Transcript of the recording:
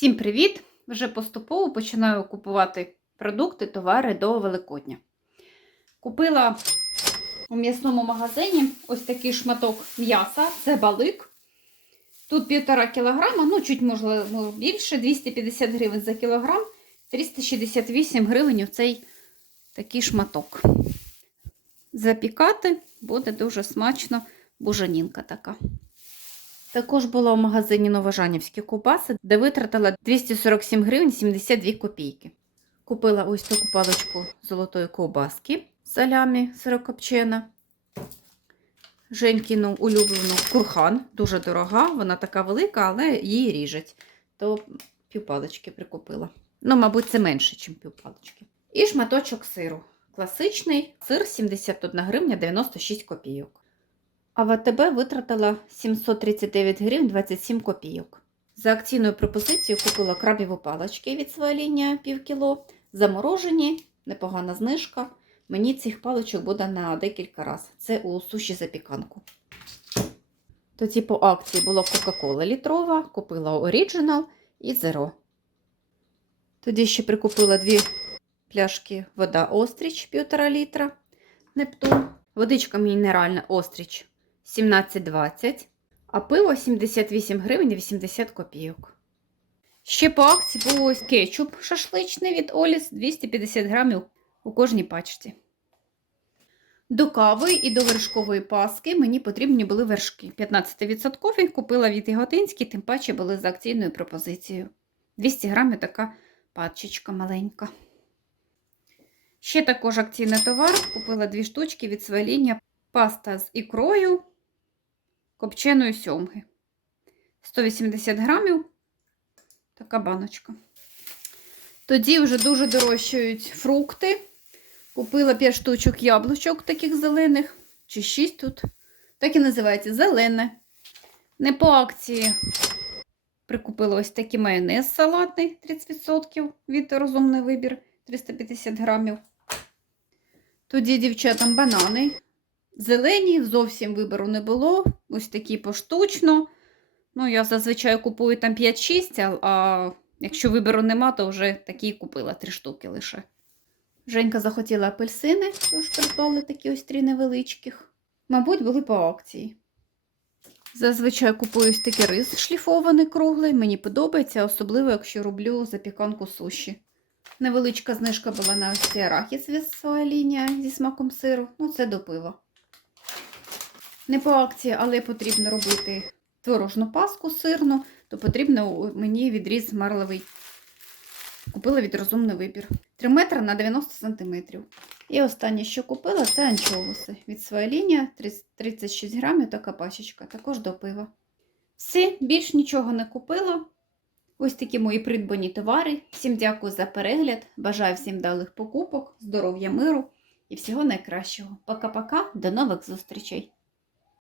Всім привіт! Вже поступово починаю купувати продукти, товари до Великодня. Купила у м'ясному магазині ось такий шматок м'яса, це балик. Тут 1,5 кг, ну чуть можливо більше, 250 гривень за кілограм, 368 гривень оцей такий шматок. Запікати буде дуже смачно, бужанінка така. Також була в магазині Новожанівські кубаси, де витратила 247 гривень 72 копійки. Купила ось таку паличку золотої ковбаски салямі сирокопчена. Женькіну улюблену курхан, дуже дорога, вона така велика, але її ріжуть. То півпалички прикупила. Ну, мабуть, це менше, ніж півпалички. І шматочок сиру. Класичний сир 71 гривня 96 копійок. А в АТБ витратила 739 гривень 27 копійок. За акційною пропозицією купила крабіві палички від своєї лінії пів кіло. Заморожені, непогана знижка. Мені цих паличок буде на декілька разів. Це у суші запіканку. Тоді по акції була Кока-Кола літрова, купила Original і Zero. Тоді ще прикупила дві пляшки вода Остріч 1,5 літра. Нептун. Водичка мінеральна Остріч 17,20, а пиво 78 гривень 80 копійок. Ще по акції був ось кетчуп шашличний від Оліс 250 грамів у кожній пачці. До кави і до вершкової паски мені потрібні були вершки. 15% купила від Яготинський, тим паче були з акційною пропозицією. 200 грамів така пачечка маленька. Ще також акційний товар. Купила дві штучки від сваління. Паста з ікрою копченої сьомги. 180 грамів. Така баночка. Тоді вже дуже дорожчають фрукти. Купила 5 штучок яблучок таких зелених, чи 6 тут. Так і називається зелене. Не по акції прикупила ось такий майонез салатний 30% від розумний вибір 350 грамів. Тоді дівчатам банани. Зелені, зовсім вибору не було. Ось такі поштучно. Ну, я зазвичай купую там 5-6, а якщо вибору нема, то вже такі купила 3 штуки лише. Женька захотіла апельсини, тож придбали такі ось три невеличких. Мабуть, були по акції. Зазвичай купую ось такий рис шліфований круглий. Мені подобається, особливо, якщо роблю запіканку суші. Невеличка знижка була на ось цей арахіс своя лінія зі смаком сиру. Ну, це до пива. Не по акції, але потрібно робити творожну паску сирну, то потрібно мені відріз марлевий. Купила від розумний вибір. 3 метри на 90 сантиметрів. І останнє, що купила, це анчоуси. Від своя лінія 36 грамів така пачечка, також до пива. Все, більш нічого не купила. Ось такі мої придбані товари. Всім дякую за перегляд. Бажаю всім вдалих покупок, здоров'я, миру і всього найкращого. Пока-пока, до нових зустрічей!